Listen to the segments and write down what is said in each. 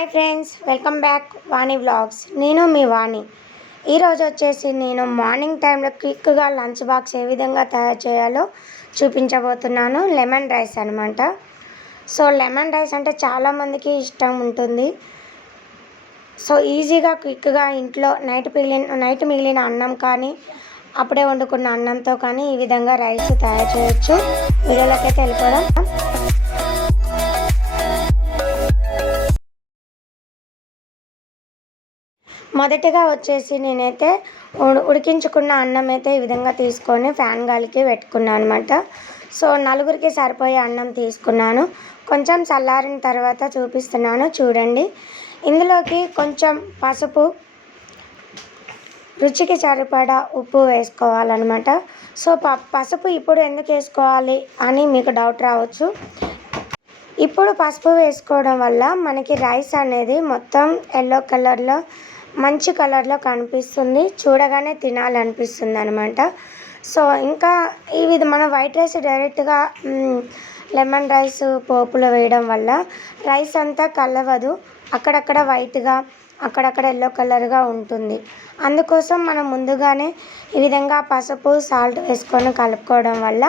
Hi friends, welcome back వాణి vlogs. నేను మీ వాణి. ఈరోజు వచ్చేసి నేను మార్నింగ్ టైంలో క్విక్గా లంచ్ బాక్స్ ఏ విధంగా తయారు చేయాలో చూపించబోతున్నాను. లెమన్ రైస్ అనమాట. సో లెమన్ రైస్ అంటే చాలామందికి ఇష్టం ఉంటుంది. సో ఈజీగా క్విక్గా ఇంట్లో నైట్ మిగిలిన అన్నం కానీ అప్పుడే వండుకున్న అన్నంతో కానీ ఈ విధంగా రైస్ తయారు చేయొచ్చు. వీడియోలోకైతే వెళ్ళిపోదాం. మొదటిగా వచ్చేసి నేనైతే ఉడికించుకున్న అన్నం అయితే ఈ విధంగా తీసుకొని ఫ్యాన్ గాలికి పెట్టుకున్నాను అనమాట. సో నలుగురికి సరిపోయే అన్నం తీసుకున్నాను. కొంచెం చల్లారిన తర్వాత చూపిస్తున్నాను చూడండి. ఇందులోకి కొంచెం పసుపు, రుచికి సరిపడా ఉప్పు వేసుకోవాలన్నమాట. సో పసుపు ఇప్పుడు ఎందుకు వేసుకోవాలి అని మీకు డౌట్ రావచ్చు. ఇప్పుడు పసుపు వేసుకోవడం వల్ల మనకి రైస్ అనేది మొత్తం ఎల్లో కలర్లో మంచి కలర్లో కనిపిస్తుంది, చూడగానే తినాలనిపిస్తుంది అనమాట. సో ఇంకా మనం వైట్ రైస్ డైరెక్ట్గా లెమన్ రైస్ పోపులో వేయడం వల్ల రైస్ అంతా కలవదు, అక్కడక్కడ వైట్గా అక్కడక్కడ ఎల్లో కలర్గా ఉంటుంది. అందుకోసం మనం ముందుగానే ఈ విధంగా పసుపు సాల్ట్ వేసుకొని కలుపుకోవడం వల్ల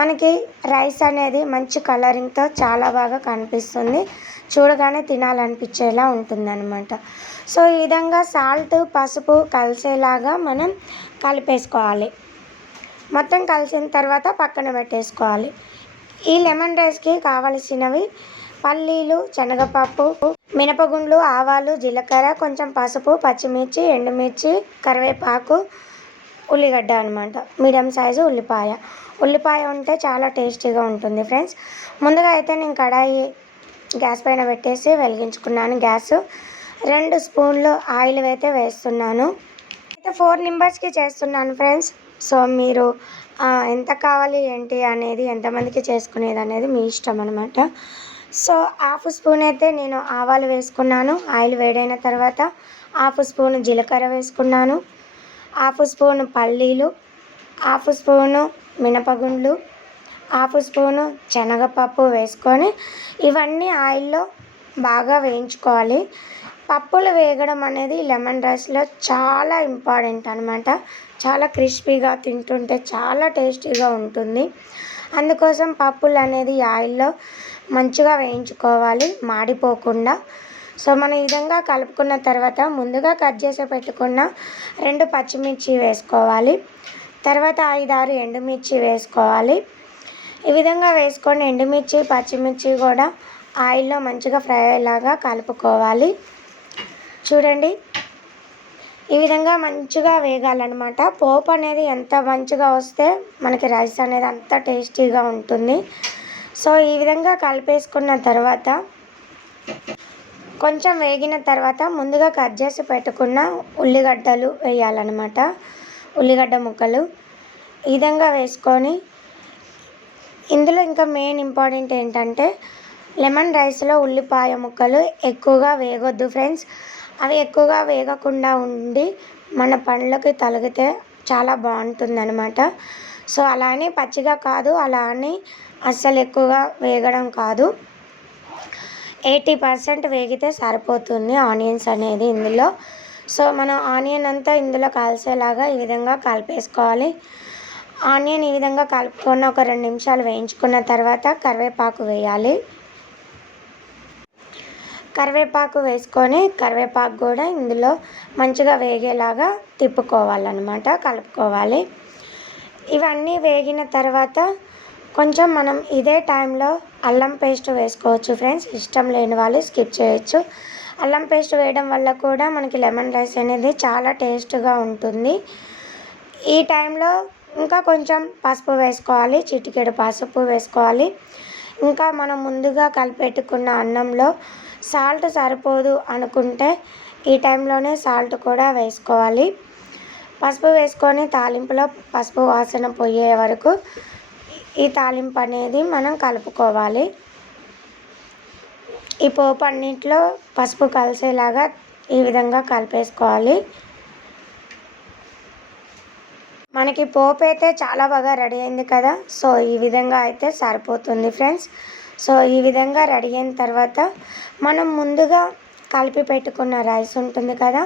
మనకి రైస్ అనేది మంచి కలరింగ్తో చాలా బాగా కనిపిస్తుంది, చూడగానే తినాలనిపించేలా ఉంటుందన్నమాట. సో ఈ విధంగా సాల్ట్ పసుపు కలిసేలాగా మనం కలిపేసుకోవాలి. మొత్తం కలిసిన తర్వాత పక్కన పెట్టేసుకోవాలి. ఈ లెమన్ రైస్కి కావలసినవి పల్లీలు, శనగపప్పు, మినపగుండ్లు, ఆవాలు, జీలకర్ర, కొంచెం పసుపు, పచ్చిమిర్చి, ఎండుమిర్చి, కరివేపాకు, ఉల్లిగడ్డ అనమాట. మీడియం సైజు ఉల్లిపాయ ఉంటే చాలా టేస్టీగా ఉంటుంది ఫ్రెండ్స్. ముందుగా అయితే నేను కడాయి గ్యాస్ పైన పెట్టేసి వెలిగించుకున్నాను. గ్యాస్ 2 స్పూన్లు ఆయిల్ అయితే వేస్తున్నాను. అయితే 4 మెంబర్స్కి చేస్తున్నాను ఫ్రెండ్స్. సో మీరు ఎంత కావాలి ఏంటి అనేది, ఎంతమందికి చేసుకునేది అనేది మీ ఇష్టం అనమాట. సో 1/2 స్పూన్ అయితే నేను ఆవాలు వేసుకున్నాను. ఆయిల్ వేడైన తర్వాత 1/2 స్పూన్ జీలకర్ర వేసుకున్నాను, 1/2 స్పూన్ పల్లీలు, 1/2 స్పూను మినపగుండ్లు, 1/2 స్పూను శనగపప్పు వేసుకొని ఇవన్నీ ఆయిల్లో బాగా వేయించుకోవాలి. పప్పులు వేగడం అనేది లెమన్ రైస్లో చాలా ఇంపార్టెంట్ అనమాట. చాలా క్రిస్పీగా తింటుంటే చాలా టేస్టీగా ఉంటుంది. అందుకోసం పప్పులు అనేది ఆయిల్లో మంచిగా వేయించుకోవాలి, మాడిపోకుండా. సో మనం ఈ విధంగా కలుపుకున్న తర్వాత ముందుగా కట్ చేసి పెట్టుకున్న 2 పచ్చిమిర్చి వేసుకోవాలి. తర్వాత 5-6 ఎండుమిర్చి వేసుకోవాలి. ఈ విధంగా వేసుకొని ఎండుమిర్చి పచ్చిమిర్చి కూడా ఆయిల్లో మంచిగా ఫ్రై అయ్యేలాగా కలుపుకోవాలి. చూడండి, ఈ విధంగా మంచిగా వేగాలన్నమాట. పోపు అనేది ఎంత మంచిగా వస్తే మనకి రైస్ అనేది అంత టేస్టీగా ఉంటుంది. సో ఈ విధంగా కలిపేసుకున్న తర్వాత కొంచెం వేగిన తర్వాత ముందుగా కట్ చేసి పెట్టుకున్న ఉల్లిగడ్డలు వేయాలన్నమాట. ఉల్లిగడ్డ ముక్కలు ఈ విధంగా వేసుకొని, ఇందులో ఇంకా మెయిన్ ఇంపార్టెంట్ ఏంటంటే లెమన్ రైస్లో ఉల్లిపాయ ముక్కలు ఎక్కువగా వేగొద్దు ఫ్రెండ్స్. అవి ఎక్కువగా వేగకుండా ఉండి మన పండ్లకి తగిలితే చాలా బాగుంటుందన్నమాట. సో అలా అని పచ్చిగా కాదు, అలా అని అస్సలు ఎక్కువగా వేగడం కాదు. 80% వేగితే సరిపోతుంది ఆనియన్స్ అనేది ఇందులో. సో మనం ఆనియన్ అంతా ఇందులో కలిసేలాగా ఈ విధంగా కలిపేసుకోవాలి. ఆనియన్ ఈ విధంగా కలుపుకొని ఒక 2 నిమిషాలు వేయించుకున్న తర్వాత కరివేపాకు వేయాలి. కరివేపాకు వేసుకొని కరివేపాకు కూడా ఇందులో మంచిగా వేగేలాగా తిప్పుకోవాలన్నమాట, కలుపుకోవాలి. ఇవన్నీ వేగిన తర్వాత కొంచెం మనం ఇదే టైంలో అల్లం పేస్ట్ వేసుకోవచ్చు ఫ్రెండ్స్. ఇష్టం లేని వాళ్ళు స్కిప్ చేయొచ్చు. అల్లం పేస్ట్ వేయడం వల్ల కూడా మనకి లెమన్ రైస్ అనేది చాలా టేస్ట్గా ఉంటుంది. ఈ టైంలో ఇంకా కొంచెం పసుపు వేసుకోవాలి, చిటికెడు పసుపు వేసుకోవాలి. ఇంకా మనం ముందుగా కలిపెట్టుకున్న అన్నంలో సాల్ట్ సరిపోదు అనుకుంటే ఈ టైంలోనే సాల్ట్ కూడా వేసుకోవాలి. పసుపు వేసుకొని తాలింపులో పసుపు వాసన పోయే వరకు ఈ తాలింపు అనేది మనం కలుపుకోవాలి. ఈ పోపు అన్నింటిలో పసుపు కలిసేలాగా ఈ విధంగా కలిపేసుకోవాలి. మనకి పోపు అయితే చాలా బాగా రెడీ అయింది కదా. సో ఈ విధంగా అయితే సరిపోతుంది ఫ్రెండ్స్. సో ఈ విధంగా రెడీ అయిన తర్వాత మనం ముందుగా కలిపి పెట్టుకున్న రైస్ ఉంటుంది కదా,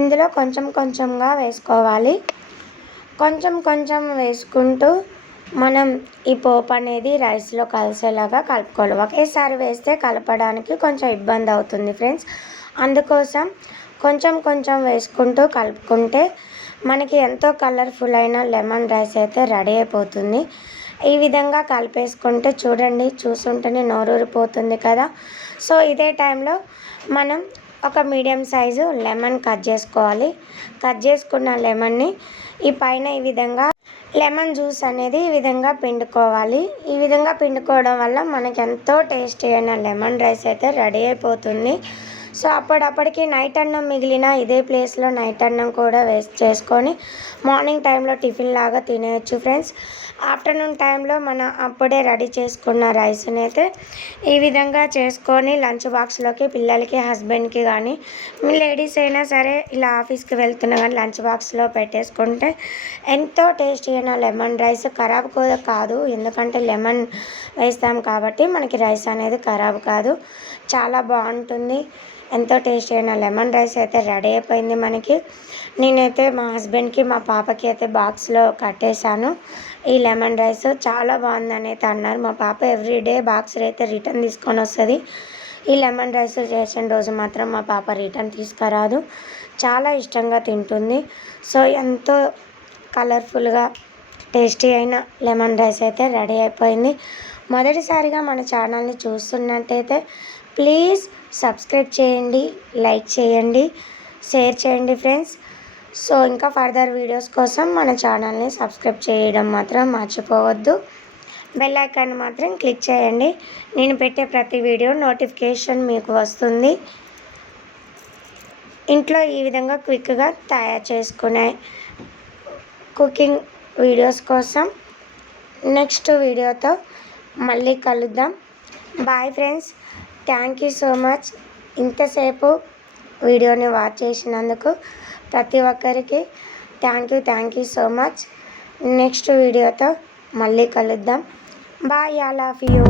ఇందులో కొంచెం కొంచెంగా వేసుకోవాలి. కొంచెం కొంచెం వేసుకుంటూ మనం ఈ పోపు అనేది రైస్లో కలిసేలాగా కలుపుకోవాలి. ఒకేసారి వేస్తే కలపడానికి కొంచెం ఇబ్బంది అవుతుంది ఫ్రెండ్స్. అందుకోసం కొంచెం కొంచెం వేసుకుంటూ కలుపుకుంటే మనకి ఎంతో కలర్ఫుల్ అయిన లెమన్ రైస్ అయితే రెడీ అయిపోతుంది. ఈ విధంగా కలిపేసుకుంటే చూడండి, చూస్తుంటేనే నోరూరిపోతుంది కదా. సో ఇదే టైంలో మనం ఒక మీడియం సైజు లెమన్ కట్ చేసుకోవాలి. కట్ చేసుకున్న లెమన్ని ఈ పైన ఈ విధంగా లెమన్ జ్యూస్ అనేది ఈ విధంగా పిండుకోవాలి. ఈ విధంగా పిండుకోవడం వల్ల మనకి ఎంతో టేస్టీ అయిన లెమన్ రైస్ అయితే రెడీ అయిపోతుంది. సో అప్పటికి నైట్ అన్నం మిగిలిన ఇదే ప్లేస్లో నైట్ అన్నం కూడా చేసుకొని మార్నింగ్ టైంలో టిఫిన్ లాగా తినేయచ్చు ఫ్రెండ్స్. ఆఫ్టర్నూన్ టైంలో మనం అప్పుడే రెడీ చేసుకున్న రైస్ని అయితే ఈ విధంగా చేసుకొని లంచ్ బాక్స్లోకి పిల్లలకి, హస్బెండ్కి కానీ లేడీస్ అయినా సరే ఇలా ఆఫీస్కి వెళ్తున్నా కానీ లంచ్ బాక్స్లో పెట్టేసుకుంటే ఎంతో టేస్టీ అయిన లెమన్ రైస్ ఖరాబ్ కూడా కాదు. ఎందుకంటే లెమన్ వేస్తాం కాబట్టి మనకి రైస్ అనేది ఖరాబ్ కాదు, చాలా బాగుంటుంది. ఎంతో టేస్టీ అయిన లెమన్ రైస్ అయితే రెడీ అయిపోయింది మనకి. నేనైతే మా హస్బెండ్కి, మా పాపకి అయితే బాక్స్లో కట్టేశాను. ఈ లెమన్ రైస్ చాలా బాగుందని అయితే అన్నారు. మా పాప ఎవ్రీడే బాక్స్ అయితే రిటర్న్ తీసుకొని వస్తుంది. ఈ లెమన్ రైస్ చేసిన రోజు మాత్రం మా పాప రిటర్న్ తీసుకురాదు, చాలా ఇష్టంగా తింటుంది. సో ఎంతో కలర్ఫుల్గా టేస్టీ అయిన లెమన్ రైస్ అయితే రెడీ అయిపోయింది. మొదటిసారిగా మన ఛానల్ని చూస్తున్నట్టయితే ప్లీజ్ సబ్స్క్రైబ్ చేయండి, లైక్ చేయండి, షేర్ చేయండి ఫ్రెండ్స్. సో ఇంకా ఫర్దర్ వీడియోస్ కోసం మన ఛానల్ని సబ్స్క్రైబ్ చేయడం మాత్రం మర్చిపోవద్దు. బెల్ ఐకాన్ మాత్రం క్లిక్ చేయండి. నేను పెట్టే ప్రతి వీడియో నోటిఫికేషన్ మీకు వస్తుంది. ఇంట్లో ఈ విధంగా క్విక్గా తయారు చేసుకునే కుకింగ్ వీడియోస్ కోసం నెక్స్ట్ వీడియోతో మళ్ళీ కలుద్దాం. Bye friends. Thank you so much. ఇంతసేపు వీడియోని వాచ్ చేసినందుకు ప్రతి ఒక్కరికి thank you so much. Next వీడియోతో మళ్ళీ కలుద్దాం. Bye, all of you.